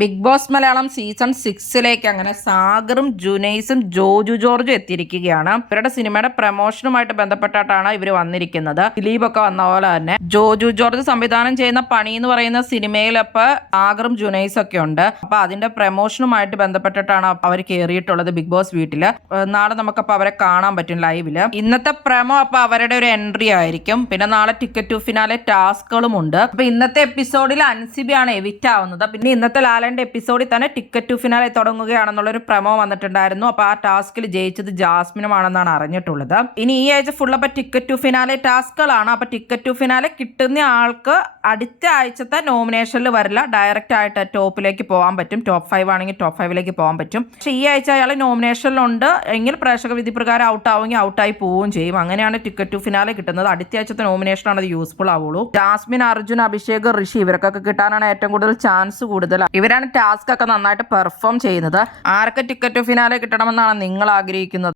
Big boss Malayalam season 6 അങ്ങനെ സാഗറും ജുനൈസും ജോജു ജോർജും എത്തിയിരിക്കുകയാണ്. ഇവരുടെ സിനിമയുടെ പ്രമോഷനുമായിട്ട് ബന്ധപ്പെട്ടിട്ടാണ് ഇവർ വന്നിരിക്കുന്നത്. ദിലീപൊക്കെ വന്ന പോലെ തന്നെ ജോജു ജോർജ് സംവിധാനം ചെയ്യുന്ന പണി എന്ന് പറയുന്ന സിനിമയിൽ സാഗറും ജുനൈസും ഒക്കെ ഉണ്ട്. അപ്പൊ അതിന്റെ പ്രമോഷനുമായിട്ട് ബന്ധപ്പെട്ടിട്ടാണ് അവർ കയറിയിട്ടുള്ളത് ബിഗ് ബോസ് വീട്ടില്. നാളെ നമുക്കപ്പോ അവരെ കാണാൻ പറ്റും ലൈവില്. ഇന്നത്തെ പ്രമോ അപ്പൊ അവരുടെ ഒരു എൻട്രി ആയിരിക്കും. പിന്നെ നാളെ ടിക്കറ്റ് ടു ഫിനാലെ ടാസ്കുകളും ഉണ്ട്. അപ്പൊ ഇന്നത്തെ എപ്പിസോഡിൽ അൻസിബിയാണ് എവിറ്റ് ആവുന്നത്. പിന്നെ ഇന്നത്തെ ലാലന്റെ എപ്പിസോഡിൽ തന്നെ ടിക്കറ്റ് ടു ഫിനാലെ തുടങ്ങുകയാണെന്നുള്ളൊരു പ്രമോ വന്നിട്ടുണ്ടായിരുന്നു. അപ്പൊ ആ ടാസ്കിൽ ജയിച്ചത് ജാസ്മിനുമാണെന്നാണ് അറിഞ്ഞിട്ടുള്ളത്. ഇനി ഈ ആഴ്ച ഫുൾ അപ്പൊ ടിക്കറ്റ് ടു ഫിനാലെ ടാസ്കുകളാണ്. അപ്പൊ ടിക്കറ്റ് ടു ഫിനാലെ കിട്ടുന്ന ആൾക്ക് അടുത്ത ആഴ്ചത്തെ നോമിനേഷനിൽ വരില്ല, ഡയറക്റ്റ് ആയിട്ട് ടോപ്പിലേക്ക് പോകാൻ പറ്റും. ടോപ്പ് 5 ആണെങ്കിൽ ടോപ്പ് 5ലേക്ക് പോകാൻ പറ്റും. പക്ഷെ ഈ ആഴ്ച അയാൾ നോമിനേഷനിലുണ്ട് എങ്കിൽ പ്രേക്ഷക വിധി പ്രകാരം ഔട്ട് ആവുമെങ്കിൽ ഔട്ടായി പോവുകയും ചെയ്യും. അങ്ങനെയാണ് ടിക്കറ്റ് ടു ഫിനാലെ കിട്ടുന്നത്. അടുത്ത ആഴ്ചത്തെ നോമിനേഷനാണ് അത് യൂസ്ഫുൾ ആവുള്ളൂ. ജാസ്മിൻ, അർജുൻ, അഭിഷേക്, ഋഷി ഇവർക്കൊക്കെ കിട്ടാനാണ് ഏറ്റവും കൂടുതൽ ചാൻസ് കൂടുതൽ. ഇവരാണ് ടാസ്ക് ഒക്കെ നന്നായിട്ട് പെർഫോം ചെയ്യുന്നത്. ആരൊക്കെ ടിക്കറ്റ് ടു ഫിനാലെ കിട്ടണമെന്നാണ് നിങ്ങൾ ആഗ്രഹിക്കുന്നത്?